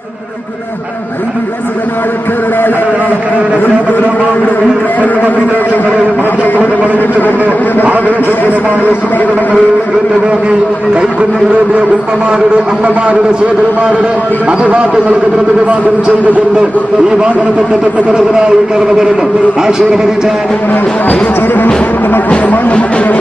ഐതിഹാസികമായ കേരള ആവേശകരമായ സ്വീകരണങ്ങൾ ഏറ്റുവാങ്ങി കൈക്കുഞ്ഞുങ്ങളുടെ ഉമ്മമാരുടെ അമ്മമാരുടെ സഹോദരന്മാരുടെ അഭിവാദ്യങ്ങൾക്ക് പ്രതിവാദം ചെയ്തുകൊണ്ട് ഈ വാഹനത്തിന്റെ തൊട്ടുപിറകിലായി കടന്നു വരുന്നു. ആശീർവദിച്ചാൽ ഈ ചരിത്രം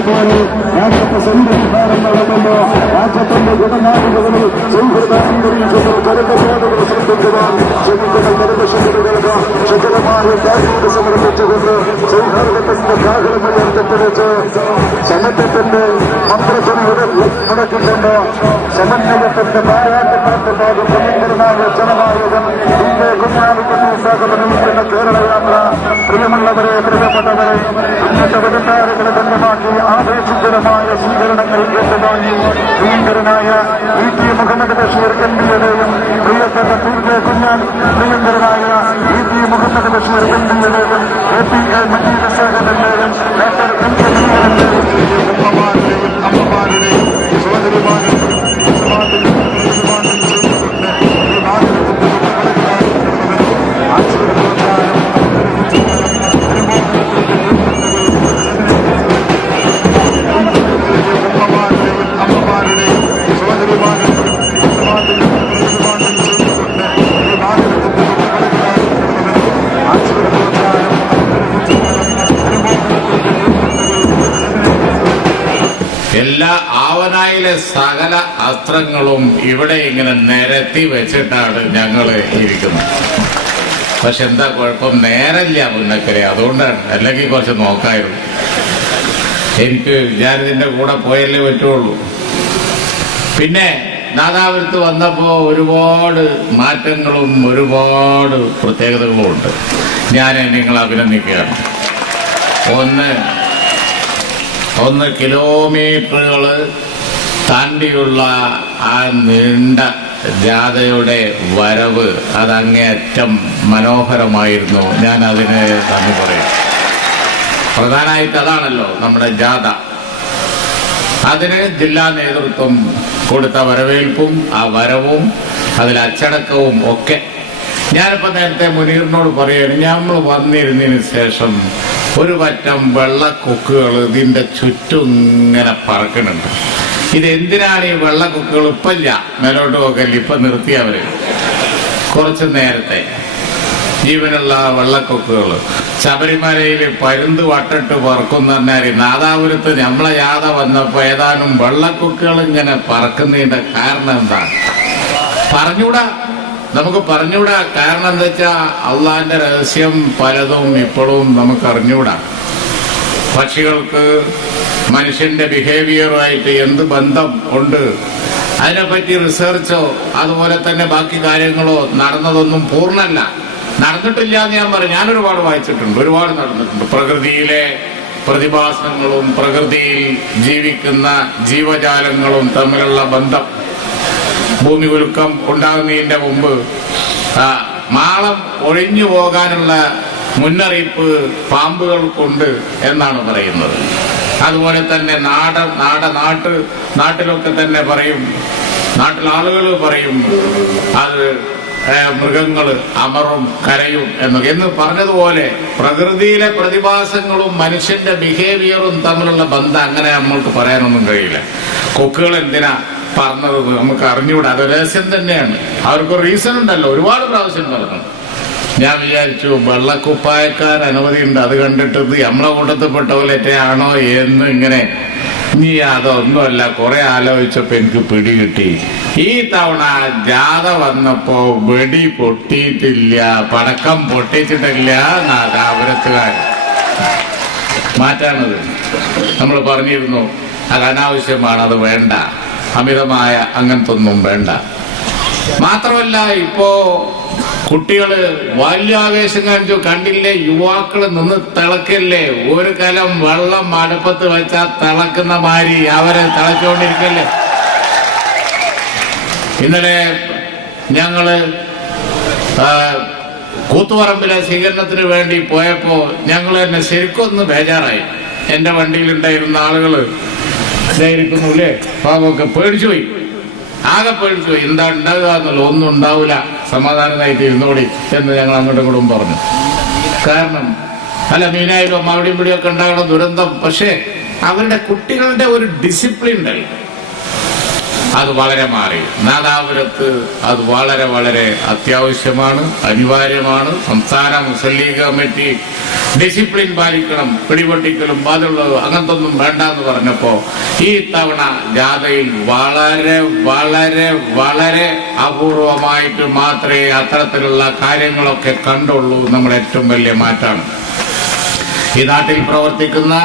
പോലെ രാജ്യത്തെ സംരക്ഷണം നടത്തുന്നു. രാജ്യത്തിന്റെ ഗുണനാഥകളിൽ സൗഹൃദാന്തരീക്ഷത്തിൽ ചരിത്രബോധങ്ങൾ സൃഷ്ടിക്കുവാൻ ശ്രമിക്കുന്ന നിർദ്ദേശങ്ങൾക്ക് ശക്തമായ ജാഗ്രത സമർപ്പിച്ചുകൊണ്ട് സൗഹാർദ്ദത്തിന്റെ കാഹളങ്ങൾ തെറ്റിച്ച് സമത്വത്തിന്റെ മന്ത്രധ്വനിയുടെ മുടക്കിക്കൊണ്ട് സമന്വയത്തിന്റെ പാരാട്ടപ്പാട്ടുണ്ടാകും ഭയങ്കരമായ ജനനായകൻ ഇന്ത്യ കുഞ്ഞാലിക്കുട്ടി സ്വാഗതം കേരള യാത്ര. പ്രിയമുള്ളവരെ, പ്രിയപ്പെട്ടവരെ, ഇന്നത്തെ വിദഗ്ധാരകളെ ധന്യമാക്കി ആവേശകരമായ സ്വീകരണങ്ങൾ ഏറ്റുവാങ്ങി പ്രിയങ്കരനായ ഇ.ടി. മുഹമ്മദ് ബഷീർ എം.പിയുടെയും പ്രിയപ്പെട്ട പി.കെ. കുഞ്ഞാൻ പ്രിയങ്കരനായ ഇ.ടി. മുഹമ്മദ് ബഷീർ എം.പിയുടെയും എ.പി.എ. മജീദ് സാഹിബിന്റെയും ഡോക്ടർ എം. കബീറിന്റെയും ഉമ്മമാരുടെയും അമ്മമാരുടെയും സഹോദരിമാരുടെയും എല്ലാ ആവനായിലെ സകല അസ്ത്രങ്ങളും ഇവിടെ ഇങ്ങനെ നിരത്തി വെച്ചിട്ടാണ് ഞങ്ങള് ഇരിക്കുന്നത്. പക്ഷെ എന്താ കുഴപ്പം, നേരല്ല മുന്നക്കരെ, അതുകൊണ്ടാണ്. അല്ലെങ്കിൽ കുറച്ച് നോക്കായിരുന്നു. ഞാനിതിന്റെ കൂടെ പോയല്ലേ പറ്റുള്ളൂ. പിന്നെ നാദാപുരത്ത് വന്നപ്പോ ഒരുപാട് മാറ്റങ്ങളും ഒരുപാട് പ്രത്യേകതകളും ഉണ്ട്. ഞാൻ നിങ്ങളെ അഭിനന്ദിക്കുകയാണ്. ഒന്ന് കിലോമീറ്ററുകൾ താണ്ടിയുള്ള ആ നീണ്ട ജാഥയുടെ വരവ് അതങ്ങേയറ്റം മനോഹരമായിരുന്നു. ഞാൻ അതിന് നന്ദി പറയും. പ്രധാനമായിട്ട് അതാണല്ലോ നമ്മുടെ ജാഥ. അതിന് ജില്ലാ നേതൃത്വം കൊടുത്ത വരവേൽപ്പും ആ വരവും അതിൽ അച്ചടക്കവും ഒക്കെ. ഞാനിപ്പോ നേരത്തെ മുനീറിനോട് പറയുകയാണ്, നമ്മൾ വന്നിരുന്നതിന് ശേഷം ഒരു പറ്റം വെള്ളക്കൊക്കുകൾ ഇതിന്റെ ചുറ്റും ഇങ്ങനെ പറക്കുന്നുണ്ട്. ഇതെന്തിനാണ് ഈ വെള്ളക്കൊക്കുകൾ? ഇപ്പല്ല, മേലോട്ട് പോക്കല്ല, ഇപ്പൊ നിർത്തിയവര്. കുറച്ച് നേരത്തെ ജീവനുള്ള വെള്ളക്കൊക്കുകൾ ശബരിമലയിൽ പരുന്ത് വട്ടിട്ട് പറക്കുന്ന പറഞ്ഞാല് നാദാപുരത്ത് നമ്മളെ യാത വന്നപ്പോ ഏതാനും വെള്ളക്കൊക്കുകൾ ഇങ്ങനെ പറക്കുന്നതിന്റെ കാരണം എന്താണ് പറഞ്ഞൂടാ, നമുക്ക് പറഞ്ഞൂടാ. കാരണം എന്താ വെച്ചാ അള്ളാന്റെ രഹസ്യം പലതും ഇപ്പോഴും നമുക്ക് അറിഞ്ഞൂടാ. പക്ഷികൾക്ക് മനുഷ്യന്റെ ബിഹേവിയറുമായിട്ട് എന്ത് ബന്ധം ഉണ്ട്, അതിനെപ്പറ്റി റിസർച്ചോ അതുപോലെ തന്നെ ബാക്കി കാര്യങ്ങളോ നടന്നതൊന്നും പൂർണ്ണല്ല. നടന്നിട്ടില്ല എന്ന് ഞാൻ പറയും. ഞാനൊരുപാട് വായിച്ചിട്ടുണ്ട്, ഒരുപാട് നടന്നിട്ടുണ്ട്. പ്രകൃതിയിലെ പ്രതിഭാസങ്ങളും പ്രകൃതിയിൽ ജീവിക്കുന്ന ജീവജാലങ്ങളും തമ്മിലുള്ള ബന്ധം, ഭൂമി ഉൽക്കം ഉണ്ടാകുന്നതിന്റെ മുമ്പ് മാളം ഒഴിഞ്ഞു പോകാനുള്ള മുന്നറിയിപ്പ് പാമ്പുകൾക്കുണ്ട് എന്നാണ് പറയുന്നത്. അതുപോലെ തന്നെ നാട്ടിലൊക്കെ തന്നെ പറയും, നാട്ടിലാളുകൾ പറയും അത് മൃഗങ്ങള് അമറും കരയും എന്ന് പറഞ്ഞതുപോലെ പ്രകൃതിയിലെ പ്രതിഭാസങ്ങളും മനുഷ്യന്റെ ബിഹേവിയറും തമ്മിലുള്ള ബന്ധം അങ്ങനെ നമ്മൾക്ക് പറയാനൊന്നും കഴിയില്ല. കൊക്കുകൾ എന്തിനാ പറഞ്ഞത് നമുക്ക് അറിഞ്ഞുകൂടാ, അത് രഹസ്യം തന്നെയാണ്. അവർക്ക് റീസൺ ഉണ്ടല്ലോ, ഒരുപാട് പ്രാവശ്യം നടന്നു. ഞാൻ വിചാരിച്ചു വെള്ളക്കുപ്പായക്കാർ അനവധിയുണ്ട്, അത് കണ്ടിട്ട് നമ്മളെ കൂട്ടത്തിൽപ്പെട്ട പോലത്തെ ആണോ എന്ന് ഇങ്ങനെ. നീ അതൊന്നുമല്ല, കുറെ ആലോചിച്ചപ്പോ എനിക്ക് പിടികിട്ടി. ഈ തവണ ജാഥ വന്നപ്പോ വെടി പൊട്ടിയിട്ടില്ല, പടക്കം പൊട്ടിച്ചിട്ടില്ല. നാദാപുരത്തുകാർ മാറ്റാണത്. നമ്മൾ പറഞ്ഞിരുന്നു അത് അനാവശ്യമാണ്, അത് വേണ്ട, അമിതമായ അങ്ങനത്തൊന്നും വേണ്ട. മാത്രമല്ല ഇപ്പോ കുട്ടികള് ബാല്യാവേശം കാണിച്ചു, കണ്ടില്ലേ? യുവാക്കള് നിന്ന് തിളക്കല്ലേ, ഒരു കലം വെള്ളം അടുപ്പത്ത് വെച്ചാൽ തിളക്കുന്ന മാതിരി അവരെ തിളച്ചുകൊണ്ടിരിക്കല്ലേ. ഇന്നലെ ഞങ്ങള് കൂത്തുപറമ്പിലെ സ്വീകരണത്തിന് വേണ്ടി പോയപ്പോ ഞങ്ങൾ തന്നെ ശരിക്കൊന്ന് ബേജാറായി. എന്റെ വണ്ടിയിലുണ്ടായിരുന്ന ആളുകള് ഇതായിരിക്കുന്നുല്ലേ, പാവമൊക്കെ പേടിച്ചുപോയി. ആകെ പേടിച്ചു, എന്താ ഉണ്ടാകുക എന്നല്ല, ഒന്നും ഉണ്ടാവില്ല, സമാധാനമായിട്ട് ഇരുന്നോടി എന്ന് ഞങ്ങൾ അങ്ങോട്ടും ഇങ്ങോട്ടും പറഞ്ഞു. കാരണം അല്ല, മീനായാലും അവിടെയും ഇവിടെയൊക്കെ ഉണ്ടാകണം ദുരന്തം. പക്ഷേ അവരുടെ കുട്ടികളുടെ ഒരു ഡിസിപ്ലിൻ ഉണ്ടല്ലോ, അത് വളരെ മാറി. നാദാപുരത്ത് അത് വളരെ വളരെ അത്യാവശ്യമാണ്, അനിവാര്യമാണ്. സംസ്ഥാന മുസ്ലിം ലീഗ് കമ്മിറ്റി ഡിസിപ്ലിൻ പാലിക്കണം, പിടിപൊട്ടിക്കലും ബാധുള്ളത് അങ്ങനത്തെ ഒന്നും വേണ്ട എന്ന് പറഞ്ഞപ്പോ ഈ തവണ ജാഥയിൽ വളരെ വളരെ വളരെ അപൂർവമായിട്ട് മാത്രമേ അത്തരത്തിലുള്ള കാര്യങ്ങളൊക്കെ കണ്ടുള്ളൂ. നമ്മുടെ ഏറ്റവും വലിയ മാറ്റമാണ്. ഈ നാട്ടിൽ പ്രവർത്തിക്കുന്ന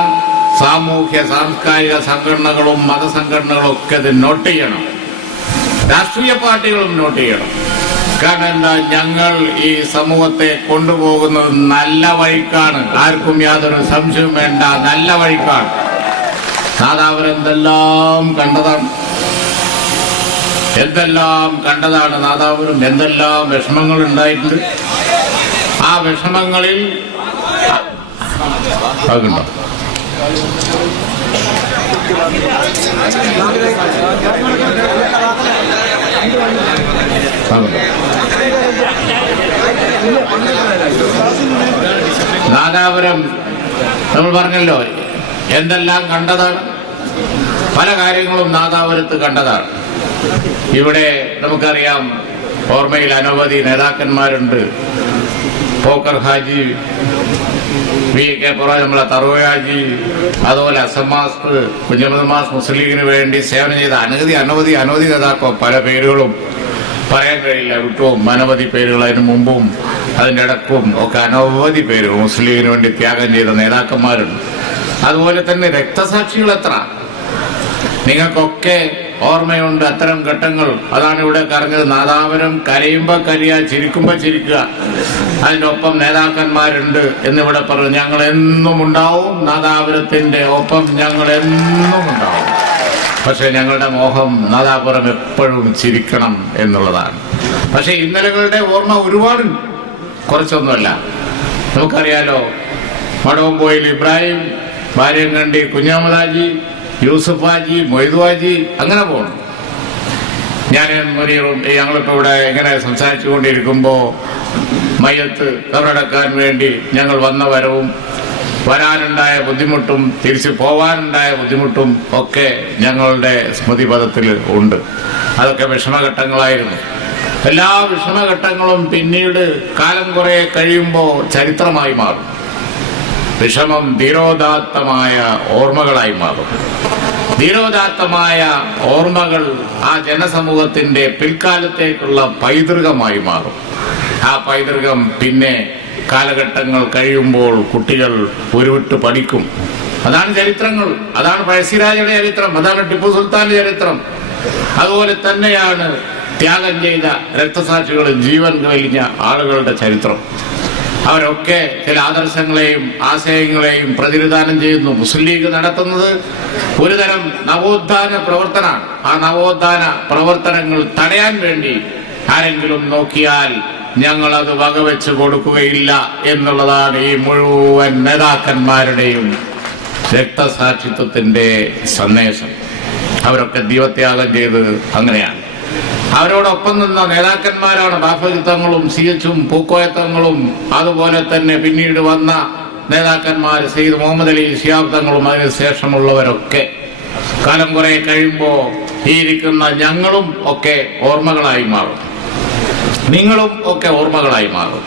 സാമൂഹ്യ സാംസ്കാരിക സംഘടനകളും മതസംഘടനകളും ഒക്കെ ഇത് നോട്ട് ചെയ്യണം, രാഷ്ട്രീയ പാർട്ടികളും നോട്ട് ചെയ്യണം. കാരണം എന്താ, ഞങ്ങൾ ഈ സമൂഹത്തെ കൊണ്ടുപോകുന്നത് നല്ല വഴിക്കാണ്, ആർക്കും യാതൊരു സംശയവും വേണ്ട, നല്ല വഴിക്കാണ്. നാദാപുരം എന്തെല്ലാം കണ്ടതാണ് നാദാപുരം, എന്തെല്ലാം വിഷമങ്ങൾ ഉണ്ടായിട്ടുണ്ട്. ആ വിഷമങ്ങളിൽ അതുണ്ടോ നാദാപുരം നമ്മൾ പറഞ്ഞല്ലോ എന്തെല്ലാം കണ്ടതാണ്, പല കാര്യങ്ങളും നാദാപുരത്ത് കണ്ടതാണ്. ഇവിടെ നമുക്കറിയാം, ഓർമ്മയിൽ അനവധി നേതാക്കന്മാരുണ്ട്. പോക്കർ ഹാജി, VK പുറം നമ്മളെ തറുവയാജി, അതുപോലെ അസമാസ്, കുഞ്ഞഹമ്മദ് മാസ് മുസ്ലിം ലീഗിന് വേണ്ടി സേവനം ചെയ്ത അനവധി നേതാക്കൾ, പല പേരുകളും പറയാൻ കഴിയില്ല, വിട്ടുവും അനവധി പേരുകൾ അതിന് മുമ്പും അതിൻ്റെ ഇടക്കും ഒക്കെ അനവധി പേരുകൾ മുസ്ലിം ലീഗിന് വേണ്ടി ത്യാഗം ചെയ്ത നേതാക്കന്മാരുണ്ട്. അതുപോലെ തന്നെ രക്തസാക്ഷികൾ എത്ര നിങ്ങൾക്കൊക്കെ ഓർമ്മയുണ്ട് അത്തരം ഘട്ടങ്ങൾ. അതാണ് ഇവിടെ പറഞ്ഞത്, നാദാപുരം കരയുമ്പോ കരയുക, ചിരിക്കുമ്പോ ചിരിക്കുക, അതിന്റെ ഒപ്പം നേതാക്കന്മാരുണ്ട് എന്നിവിടെ പറഞ്ഞു. ഞങ്ങൾ എന്നും ഉണ്ടാവും, നാദാപുരത്തിന്റെ ഒപ്പം ഞങ്ങൾ എന്നും ഉണ്ടാവും. പക്ഷെ ഞങ്ങളുടെ മോഹം നാദാപുരം എപ്പോഴും ചിരിക്കണം എന്നുള്ളതാണ്. പക്ഷെ ഇന്നലകളുടെ ഓർമ്മ ഒരുപാട്, കുറച്ചൊന്നുമല്ല. നമുക്കറിയാലോ, മടവമ്പോയിൽ ഇബ്രാഹിം, ഭാര്യങ്കണ്ടി കുഞ്ഞഹമ്മദാജി, യൂസുഫ് ഹാജി, മൊയ്തു ഹാജി, അങ്ങനെ പോകണം. ഞാൻ മുനീറും ഞങ്ങളിപ്പോ ഇവിടെ ഇങ്ങനെ സംസാരിച്ചു കൊണ്ടിരിക്കുമ്പോ മയ്യത്ത് കബറടക്കാൻ വേണ്ടി ഞങ്ങൾ വന്ന വരവും വരാനുണ്ടായ ബുദ്ധിമുട്ടും തിരിച്ചു പോവാനുണ്ടായ ബുദ്ധിമുട്ടും ഒക്കെ ഞങ്ങളുടെ സ്മൃതിപഥത്തിൽ ഉണ്ട്. അതൊക്കെ വിഷമഘട്ടങ്ങളായിരുന്നു. എല്ലാ വിഷമഘട്ടങ്ങളും പിന്നീട് കാലം കുറെ കഴിയുമ്പോൾ ചരിത്രമായി മാറും. വിഷമം ധീരോദാത്തമായ ഓർമ്മകളായി മാറും. ധീരോദാത്തമായ ഓർമ്മകൾ ആ ജനസമൂഹത്തിന്റെ പിൽക്കാലത്തേക്കുള്ള പൈതൃകമായി മാറും. ആ പൈതൃകം പിന്നെ കാലഘട്ടങ്ങൾ കഴിയുമ്പോൾ കുട്ടികൾ ഉരുവിട്ട് പഠിക്കും. അതാണ് ചരിത്രങ്ങൾ. അതാണ് പഴശ്ശിരാജയുടെ ചരിത്രം, അതാണ് ടിപ്പു സുൽത്താന്റെ ചരിത്രം. അതുപോലെ തന്നെയാണ് ത്യാഗം ചെയ്ത രക്തസാക്ഷികൾ, ജീവൻ കഴിഞ്ഞ ആളുകളുടെ ചരിത്രം. അവരൊക്കെ ചില ആദർശങ്ങളെയും ആശയങ്ങളെയും പ്രതിനിധാനം ചെയ്യുന്നു. മുസ്ലിം ലീഗ് നടത്തുന്നത് ഒരുതരം നവോത്ഥാന പ്രവർത്തനമാണ്. ആ നവോത്ഥാന പ്രവർത്തനങ്ങൾ തടയാൻ വേണ്ടി ആരെങ്കിലും നോക്കിയാൽ ഞങ്ങൾ അത് വകവെച്ച് കൊടുക്കുകയില്ല എന്നുള്ളതാണ് ഈ മുഴുവൻ നേതാക്കന്മാരുടെയും രക്തസാക്ഷിത്വത്തിന്റെ സന്ദേശം. അവരൊക്കെ ദൈവത്യാഗം ചെയ്തത് അങ്ങനെയാണ്. അവരോടൊപ്പം നിന്ന നേതാക്കന്മാരാണ് ബാഫലിത്തങ്ങളും CH-ഉം പൂക്കോയത്തങ്ങളും, അതുപോലെ തന്നെ പിന്നീട് വന്ന നേതാക്കന്മാർ സയ്യിദ് മുഹമ്മദ് അലി ശിഹാബ് തങ്ങളും അതിനുശേഷമുള്ളവരൊക്കെ. കാലം കുറെ കഴിയുമ്പോ ഈ ഇരിക്കുന്ന ഞങ്ങളും ഒക്കെ ഓർമ്മകളായി മാറും, നിങ്ങളും ഒക്കെ ഓർമ്മകളായി മാറും.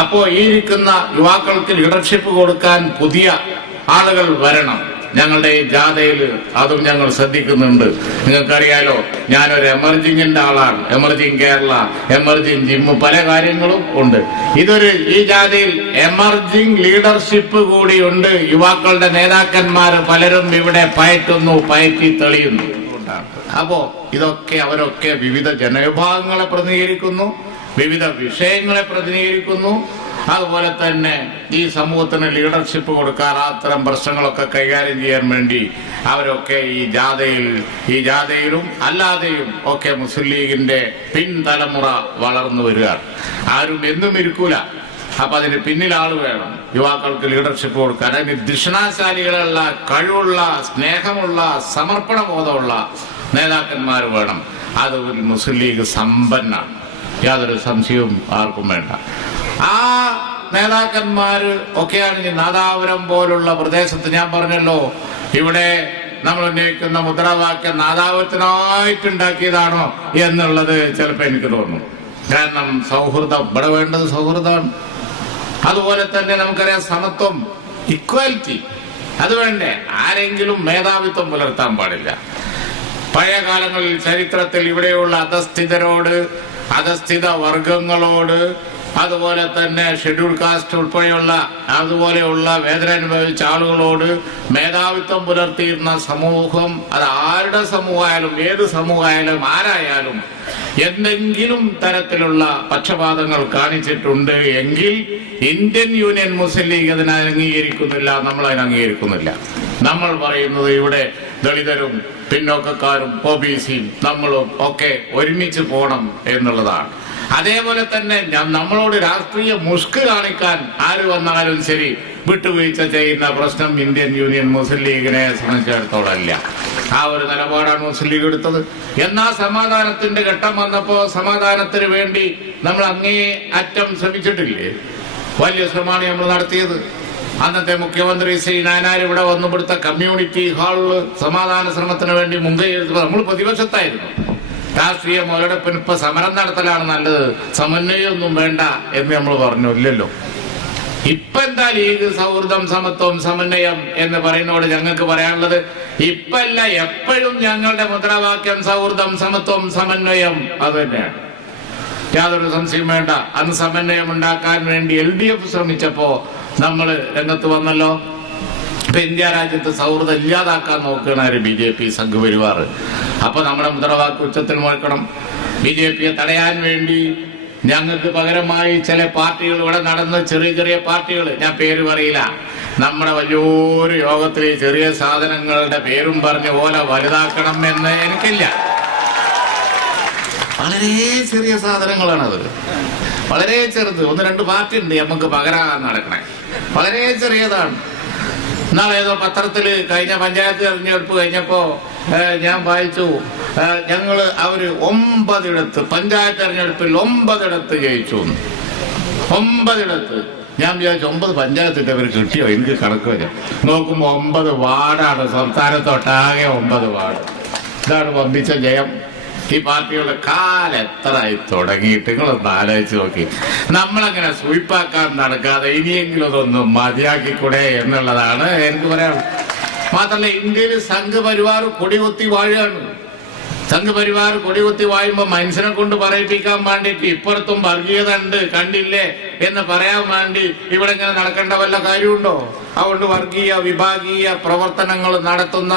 അപ്പോ ഈ ഇരിക്കുന്ന യുവാക്കൾക്ക് ലീഡർഷിപ്പ് കൊടുക്കാൻ പുതിയ ആളുകൾ വരണം. ഞങ്ങളുടെ ഈ ജാഥയിൽ അതും ഞങ്ങൾ ശ്രദ്ധിക്കുന്നുണ്ട്. നിങ്ങൾക്കറിയാലോ, ഞാനൊരു എമർജിങ്ങിന്റെ ആളാണ്. എമർജിങ് കേരള, എമർജിങ് ജിമ്മ്, പല കാര്യങ്ങളും ഉണ്ട്. ഈ ജാഥയിൽ എമർജിങ് ലീഡർഷിപ്പ് കൂടിയുണ്ട്. യുവാക്കളുടെ നേതാക്കന്മാർ പലരും ഇവിടെ പയറ്റി തെളിയുന്നു. അപ്പോ ഇതൊക്കെ അവരൊക്കെ വിവിധ ജനവിഭാഗങ്ങളെ പ്രതിനിധീകരിക്കുന്നു, വിവിധ വിഷയങ്ങളെ പ്രതിനിധീകരിക്കുന്നു. അതുപോലെ തന്നെ ഈ സമൂഹത്തിന് ലീഡർഷിപ്പ് കൊടുക്കാൻ, അത്തരം പ്രശ്നങ്ങളൊക്കെ കൈകാര്യം ചെയ്യാൻ വേണ്ടി അവരൊക്കെ ഈ ജാഥയിലും അല്ലാതെയും ഒക്കെ മുസ്ലിം ലീഗിന്റെ പിൻതലമുറ വളർന്നു വരികയാണ്. ആരും എന്നും ഇരിക്കൂല. അപ്പൊ അതിന് പിന്നിൽ ആള് വേണം. യുവാക്കൾക്ക് ലീഡർഷിപ്പ് കൊടുക്കാൻ അതിന് ദിഷണാശാലികളുള്ള, കഴിവുള്ള, സ്നേഹമുള്ള, സമർപ്പണ ബോധമുള്ള നേതാക്കന്മാർ വേണം. അത് ഒരു മുസ്ലിം ലീഗ് സമ്പന്നാണ്, യാതൊരു സംശയവും ആർക്കും വേണ്ട. ആ നേതാക്കന്മാര് ഒക്കെയാണെങ്കിൽ നാദാപുരം പോലുള്ള പ്രദേശത്ത്, ഞാൻ പറഞ്ഞല്ലോ ഇവിടെ നമ്മൾ ഉന്നയിക്കുന്ന മുദ്രാവാക്യം നാദാപുരത്തിനായിട്ടുണ്ടാക്കിയതാണോ എന്നുള്ളത് ചിലപ്പോൾ എനിക്ക് തോന്നുന്നു. കാരണം സൗഹൃദം ഇവിടെ വേണ്ടത് സൗഹൃദമാണ്. അതുപോലെ തന്നെ നമുക്കറിയാം സമത്വം, ഇക്വാലിറ്റി, അത് വേണ്ടേ. ആരെങ്കിലും മേധാവിത്വം പുലർത്താൻ പാടില്ല. പഴയ കാലങ്ങളിൽ ചരിത്രത്തിൽ ഇവിടെയുള്ള അധസ്ഥിതരോട്, അധസ്ഥിത വർഗങ്ങളോട്, അതുപോലെ തന്നെ ഷെഡ്യൂൾ കാസ്റ്റ് ഉൾപ്പെടെയുള്ള അതുപോലെയുള്ള വേദന അനുഭവിച്ച ആളുകളോട് മേധാവിത്വം പുലർത്തിയിരുന്ന സമൂഹം, അത് ആരുടെ സമൂഹമായാലും ഏത് സമൂഹമായാലും ആരായാലും എന്തെങ്കിലും തരത്തിലുള്ള പക്ഷപാതങ്ങൾ കാണിച്ചിട്ടുണ്ട് എങ്കിൽ ഇന്ത്യൻ യൂണിയൻ മുസ്ലിം ലീഗ് അതിനെ അംഗീകരിക്കുന്നില്ല, നമ്മൾ അതിനെ അംഗീകരിക്കുന്നില്ല. നമ്മൾ പറയുന്നത് ഇവിടെ ദളിതരും പിന്നോക്കക്കാരും ഒബിസിയും നമ്മളും ഒക്കെ ഒരുമിച്ച് പോകണം എന്നുള്ളതാണ്. അതേപോലെ തന്നെ നമ്മളോട് രാഷ്ട്രീയ മുഷ്ക് കാണിക്കാൻ ആര് വന്നാലും ശരി വിട്ടുവീഴ്ച ചെയ്യുന്ന പ്രശ്നം ഇന്ത്യൻ യൂണിയൻ മുസ്ലിം ലീഗിനെ സംബന്ധിച്ചിടത്തോളം ഇല്ല. ആ ഒരു നിലപാടാണ് മുസ്ലിം ലീഗ് എടുത്തത്. എന്നാൽ സമാധാനത്തിന്റെ ഘട്ടം വന്നപ്പോ സമാധാനത്തിന് വേണ്ടി നമ്മൾ അങ്ങേ അറ്റം ശ്രമിച്ചിട്ടില്ലേ? വലിയ ശ്രമമാണ് നമ്മൾ നടത്തിയത്. അന്നത്തെ മുഖ്യമന്ത്രി ശ്രീ നായനാർ ഇവിടെ വന്നു ഇവിടുത്തെ കമ്മ്യൂണിറ്റി ഹാളില് സമാധാന ശ്രമത്തിന് വേണ്ടി മുൻകൈ എടുത്തപ്പോൾ നമ്മൾ പ്രതിപക്ഷത്തായിരുന്നു. രാഷ്ട്രീയ മുതലെടുപ്പിന് ഇപ്പൊ സമരം നടത്തലാണ് നല്ലത്, സമന്വയമൊന്നും വേണ്ട എന്ന് നമ്മൾ പറഞ്ഞു. ഇല്ലല്ലോ. ഇപ്പൊ എന്താ ലീഗ് സൗഹൃദം, സമത്വം, സമന്വയം എന്ന് പറയുന്നതോട് ഞങ്ങൾക്ക് പറയാനുള്ളത്, ഇപ്പല്ല എപ്പോഴും ഞങ്ങളുടെ മുദ്രാവാക്യം സൗഹൃദം, സമത്വം, സമന്വയം അത് തന്നെയാണ്. യാതൊരു സംശയം വേണ്ട. അന്ന് സമന്വയം ഉണ്ടാക്കാൻ വേണ്ടി LDF ശ്രമിച്ചപ്പോ നമ്മൾ രംഗത്ത് വന്നല്ലോ. ഇപ്പൊ ഇന്ത്യ രാജ്യത്ത് സൗഹൃദം ഇല്ലാതാക്കാൻ നോക്കുകയാണ് BJP സംഘപരിവാർ. അപ്പൊ നമ്മുടെ മുദ്രാവാക്യം ഉച്ചത്തിൽ മുഴക്കണം. BJPയെ തടയാൻ വേണ്ടി ഞങ്ങൾക്ക് പകരമായി ചില പാർട്ടികൾ ഇവിടെ നടന്ന്, ചെറിയ ചെറിയ പാർട്ടികൾ, ഞാൻ പേര് പറയില്ല, നമ്മുടെ വലിയൊരു യോഗത്തിൽ ചെറിയ സാധനങ്ങളുടെ പേരും പറഞ്ഞ് പോലെ വലുതാക്കണം എന്ന് എനിക്കില്ല. വളരെ ചെറിയ സാധനങ്ങളാണത്, വളരെ ചെറുത്. 1-2 പാർട്ടി ഉണ്ട് നമുക്ക് പകരാൻ നടക്കണേ, വളരെ ചെറിയതാണ്. എന്നാൾ ഏതോ പത്രത്തില് കഴിഞ്ഞ പഞ്ചായത്ത് തെരഞ്ഞെടുപ്പ് കഴിഞ്ഞപ്പോ ഞാൻ വായിച്ചു, അവര് 9 പഞ്ചായത്ത് തെരഞ്ഞെടുപ്പിൽ 9 ജയിച്ചു. 9 ഞാൻ വിചാരിച്ചു 9 പഞ്ചായത്തിന്റെ അവർ കിട്ടിയോ, എനിക്ക് കണക്ക് വരാം. നോക്കുമ്പോ 9 വാർഡാണ് സംസ്ഥാനത്തൊട്ടാകെ 9 വാർഡ്. ഇതാണ് വമ്പിച്ച ജയം. ഈ പാർട്ടികളുടെ കാലെത്രയായി തുടങ്ങിയിട്ട് നിങ്ങളൊന്ന് ആലോചിച്ച് നോക്കി. നമ്മളങ്ങനെ സ്വീപ്പാക്കാൻ നടക്കാതെ ഇനിയെങ്കിലും അതൊന്നും മതിയാക്കിക്കൂടെ എന്നുള്ളതാണ് എനിക്ക് പറയാനുള്ളത്. മാത്രമല്ല, ഇന്ത്യയിൽ സംഘപരിവാർ കൊടികുത്തി വാഴുകയാണ്. സംഘപരിവാർ കൊടികുത്തി വാഴുമ്പോ മനുഷ്യനെ കൊണ്ട് പറയിപ്പിക്കാൻ വേണ്ടിയിട്ട് ഇപ്പുറത്തും വർഗീയത ഉണ്ട് കണ്ടില്ലേ എന്ന് പറയാൻ വേണ്ടി ഇവിടെ ഇങ്ങനെ നടക്കേണ്ട വല്ല കാര്യമുണ്ടോ? അതുകൊണ്ട് വർഗീയ വിഭാഗീയ പ്രവർത്തനങ്ങൾ നടത്തുന്ന,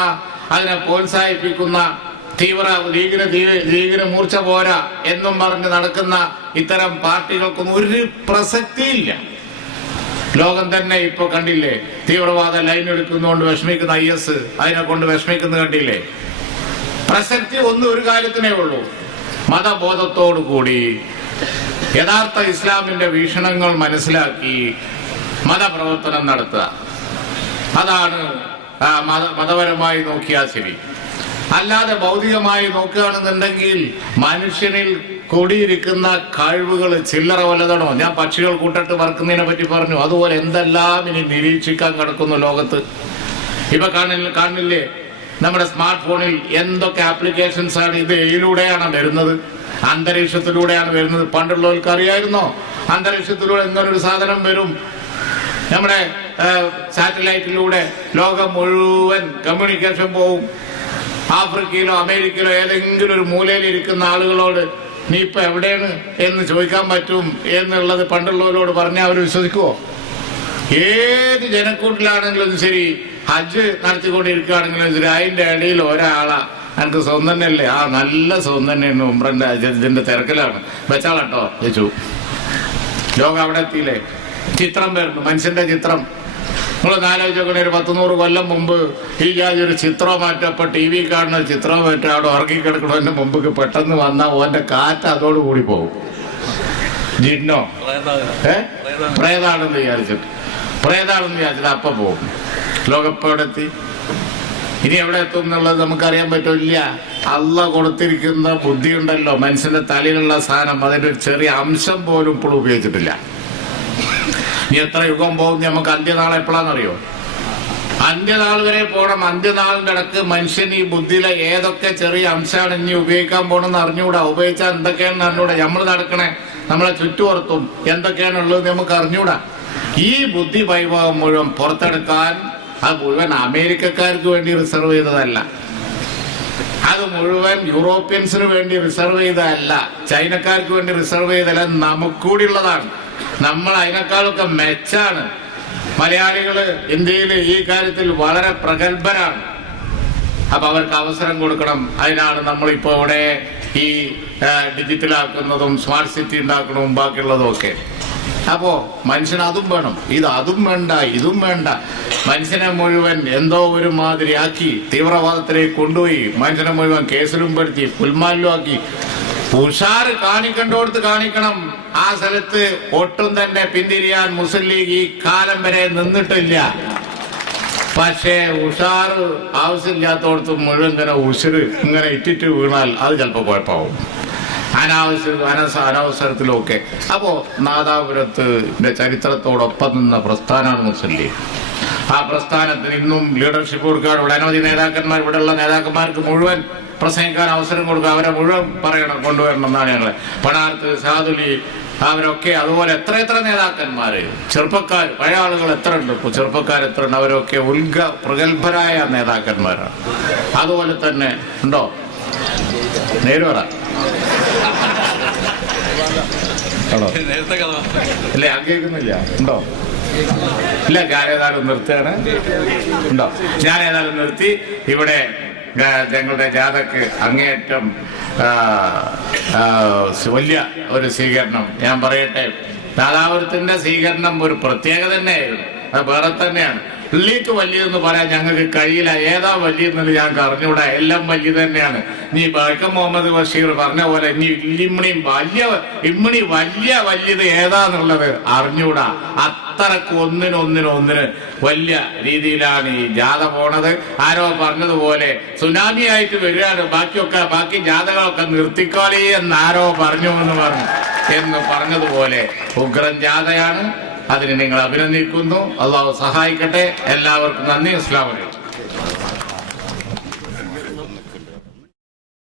അതിനെ പ്രോത്സാഹിപ്പിക്കുന്ന, ലീഗിന് മൂർച്ച പോരാ എന്നും പറഞ്ഞ് നടക്കുന്ന ഇത്തരം പാർട്ടികൾക്കൊന്നും ഒരു പ്രസക്തിയില്ല. ലോകം തന്നെ ഇപ്പൊ കണ്ടില്ലേ, തീവ്രവാദ ലൈൻ എടുക്കുന്നതുകൊണ്ട് വിഷമിക്കുന്ന IS, അതിനെ കൊണ്ട് വിഷമിക്കുന്നത് കണ്ടില്ലേ? പ്രസക്തി ഒരു കാര്യത്തിനേ ഉള്ളൂ, മതബോധത്തോടു കൂടി യഥാർത്ഥ ഇസ്ലാമിന്റെ വീക്ഷണങ്ങൾ മനസ്സിലാക്കി മതപ്രവർത്തനം നടത്തുക. അതാണ് മതപരമായി നോക്കിയാൽ ശരി. അല്ലാതെ ഭൗതികമായി നോക്കുകയാണെന്നുണ്ടെങ്കിൽ മനുഷ്യനിൽ കൂടിയിരിക്കുന്ന കഴിവുകൾ ചില്ലറ വല്ലതാണോ? ഞാൻ പക്ഷികൾ കൂട്ടിട്ട് വറക്കുന്നതിനെ പറ്റി പറഞ്ഞു. അതുപോലെ എന്തെല്ലാം ഇനി നിരീക്ഷിക്കാൻ കിടക്കുന്നു ലോകത്ത്. ഇപ്പൊ കാണില്ലേ നമ്മുടെ സ്മാർട്ട് ഫോണിൽ എന്തൊക്കെ ആപ്ലിക്കേഷൻസ് ആണ്. ഇത് ഇതിലൂടെയാണ് വരുന്നത്, അന്തരീക്ഷത്തിലൂടെയാണ് വരുന്നത്. പണ്ടുള്ളവർക്ക് അറിയായിരുന്നോ അന്തരീക്ഷത്തിലൂടെ എന്നൊരു സാധനം വരും? നമ്മുടെ സാറ്റലൈറ്റിലൂടെ ലോകം മുഴുവൻ കമ്മ്യൂണിക്കേഷൻ പോവും. ആഫ്രിക്കയിലോ അമേരിക്കയിലോ ഏതെങ്കിലും ഒരു മൂലയിൽ ഇരിക്കുന്ന ആളുകളോട് നീ ഇപ്പൊ എവിടെയാണ് എന്ന് ചോദിക്കാൻ പറ്റും എന്നുള്ളത് പണ്ടുള്ളവരോട് പറഞ്ഞാൽ അവർ വിശ്വസിക്കുവോ? ഏത് ജനക്കൂട്ടിലാണെങ്കിലും ശരി, ഹജ്ജ് നടത്തിക്കൊണ്ടിരിക്കുകയാണെങ്കിലും ശരി, അതിന്റെ ഇടയിൽ ഒരാളാ എനിക്ക് സ്വന്തം തന്നെയല്ലേ, ആ നല്ല സ്വന്തം തന്നെയാണ് ഉംറന്റെ ഇതിന്റെ തിരക്കിലാണ്, വെച്ചാളട്ടോ ചേച്ചു. ലോകം അവിടെ എത്തിയില്ലേ? ചിത്രം വരുന്നു, മനുഷ്യന്റെ ചിത്രം. നിങ്ങൾ ആലോചിച്ചോക്കണേ, ഒരു 100-100 കൊല്ലം മുമ്പ് ഈ ജാതി ഒരു ചിത്രം മാറ്റപ്പോ TV കാണുന്ന ചിത്രം മാറ്റം അവിടെ ഉറങ്ങിക്കിടക്കണതിന്റെ മുമ്പ് പെട്ടെന്ന് വന്നാൽ ഓന്റെ കാറ്റ് അതോടുകൂടി പോകും. ജിന്നോ പ്രേതാണെന്ന് വിചാരിച്ചിട്ട് അപ്പൊ പോകും. ലോകപ്പോ എവിടെ എത്തി? ഇനി എവിടെ എത്തും എന്നുള്ളത് നമുക്കറിയാൻ പറ്റില്ല. അള്ള കൊടുത്തിരിക്കുന്ന ബുദ്ധി ഉണ്ടല്ലോ, മനുഷ്യന്റെ തലയിലുള്ള സാധനം, അതിന്റെ ഒരു ചെറിയ അംശം പോലും ഇപ്പോഴും ഉപയോഗിച്ചിട്ടില്ല. ഇനി എത്ര യുഗം പോകും നമുക്ക് അന്ത്യനാൾ എപ്പോഴാണെന്നറിയോ? അന്ത്യനാൾ വരെ പോകണം. അന്ത്യനാളിന്റെ ഇടക്ക് മനുഷ്യൻ ഈ ബുദ്ധിയിലെ ഏതൊക്കെ ചെറിയ അംശമാണ് ഇനി ഉപയോഗിക്കാൻ പോകണമെന്ന് അറിഞ്ഞുകൂടാ. ഉപയോഗിച്ചാൽ എന്തൊക്കെയാണെന്ന് അറിഞ്ഞൂടാ. നമ്മൾ നടക്കണേ നമ്മളെ ചുറ്റുപുറത്തും എന്തൊക്കെയാണുള്ളത് നമുക്ക് അറിഞ്ഞൂടാ. ഈ ബുദ്ധി വൈഭവം മുഴുവൻ പുറത്തെടുക്കാൻ അത് മുഴുവൻ അമേരിക്കക്കാർക്ക് വേണ്ടി റിസർവ് ചെയ്തതല്ല, അത് മുഴുവൻ യൂറോപ്യൻസിന് വേണ്ടി റിസർവ് ചെയ്തതല്ല, ചൈനക്കാർക്ക് വേണ്ടി റിസർവ് ചെയ്തതല്ല, നമുക്കൂടി ഉള്ളതാണ്. നമ്മൾ അതിനേക്കാളൊക്കെ മെച്ചാണ്. മലയാളികള് ഇന്ത്യയിൽ ഈ കാര്യത്തിൽ വളരെ പ്രഗത്ഭരാണ്. അപ്പൊ അവർക്ക് അവസരം കൊടുക്കണം. അതിനാണ് നമ്മളിപ്പോ ഇവിടെ ഈ ഡിജിറ്റലാക്കുന്നതും സ്മാർട്ട് സിറ്റി ഉണ്ടാക്കണതും ബാക്കിയുള്ളതും ഒക്കെ. അപ്പോ മനുഷ്യന് അതും വേണം, അതും വേണ്ട, ഇതും വേണ്ട. മനുഷ്യനെ മുഴുവൻ എന്തോ ഒരു മാതിരിയാക്കി തീവ്രവാദത്തിലേക്ക് കൊണ്ടുപോയി മനുഷ്യനെ മുഴുവൻ കേസിലും പെടുത്തി പുൽമാലിലുമാക്കി. ഉഷാറ് കാണിക്കണ്ടോടത്ത് കാണിക്കണം. ആ സ്ഥലത്ത് ഒട്ടും തന്നെ പിന്തിരിയാൻ മുസ്ലിം ലീഗ് ഈ കാലം വരെ നിന്നിട്ടില്ല. പക്ഷേ ഉഷാറ് ആവശ്യമില്ലാത്തോടത്ത് മുഴുവൻ ഇങ്ങനെ ഉശിര് ഇങ്ങനെ ഇറ്റിട്ട് വീണാൽ അത് ചിലപ്പോൾ കുഴപ്പമാവും, അനാവസരത്തിലൊക്കെ. അപ്പോ നാദാപുരത്തിന്റെ ചരിത്രത്തോടൊപ്പം നിന്ന പ്രസ്ഥാനമാണ് മുസ്ലിം ലീഗ്. ആ പ്രസ്ഥാനത്തിന് ഇന്നും ലീഡർഷിപ്പ് കൊടുക്കാൻ ഇവിടെ അനവധി നേതാക്കന്മാർ, ഇവിടെയുള്ള നേതാക്കന്മാർക്ക് മുഴുവൻ പ്രസംഗിക്കാൻ അവസരം കൊടുക്കുക, അവരെ മുഴുവൻ കൊണ്ടുവരണം എന്നാണ് ഞങ്ങള്. പണാർത്ത്, സാദുലി, അവരൊക്കെ, അതുപോലെ എത്ര നേതാക്കന്മാര്, ചെറുപ്പക്കാർ, പഴയ ആളുകൾ എത്ര ഉണ്ട്, ഇപ്പൊ ചെറുപ്പക്കാർ എത്ര ഉണ്ട്, അവരൊക്കെ പ്രഗത്ഭരായ നേതാക്കന്മാരാണ്. അതുപോലെ തന്നെ ഉണ്ടോ? നേര് പറ ഇല്ലേ? കേൾക്കുന്നില്ല? ഉണ്ടോ? ഇല്ല, ഞാനേതായാലും നിർത്തുകയാണ്. ഉണ്ടോ? ഞാനേതായാലും നിർത്തി. ഇവിടെ ഞങ്ങളുടെ ജാഥക്ക് അങ്ങേയറ്റം വലിയ ഒരു സ്വീകരണം. ഞാൻ പറയട്ടെ, നാദാപുരത്തിന്റെ സ്വീകരണം ഒരു പ്രത്യേകത തന്നെയായിരുന്നു. അത് വേറെ തന്നെയാണ്. ഉള്ളിക്ക് വലിയതെന്ന് പറയാൻ ഞങ്ങൾക്ക് കഴിയില്ല. ഏതാ വലിയതെന്ന് ഞങ്ങൾക്ക് അറിഞ്ഞൂടാ. എല്ലാം വലിയ തന്നെയാണ്. നീ വഴക്കം മുഹമ്മദ് ബഷീർ പറഞ്ഞ പോലെ ഇനി ഇമ്മിണി വലിയത് ഏതാന്നുള്ളത് അറിഞ്ഞൂടാ. അത്രക്ക് ഒന്നിനൊന്നിന് വലിയ രീതിയിലാണ് ഈ ജാഥ പോണത്. ആരോ പറഞ്ഞതുപോലെ സുനാമി ആയിട്ട് വരികയാണ്, ബാക്കി ജാഥകളൊക്കെ നിർത്തിക്കോളി എന്ന് ആരോ പറഞ്ഞു എന്ന് പറഞ്ഞതുപോലെ ഉഗ്രൻ ജാഥയാണ്. അതിന് നിങ്ങൾ അഭിനന്ദിക്കുന്നു. അള്ളാഹു സഹായിക്കട്ടെ. എല്ലാവർക്കും നന്ദി. അസ്സലാമു അലൈക്കും.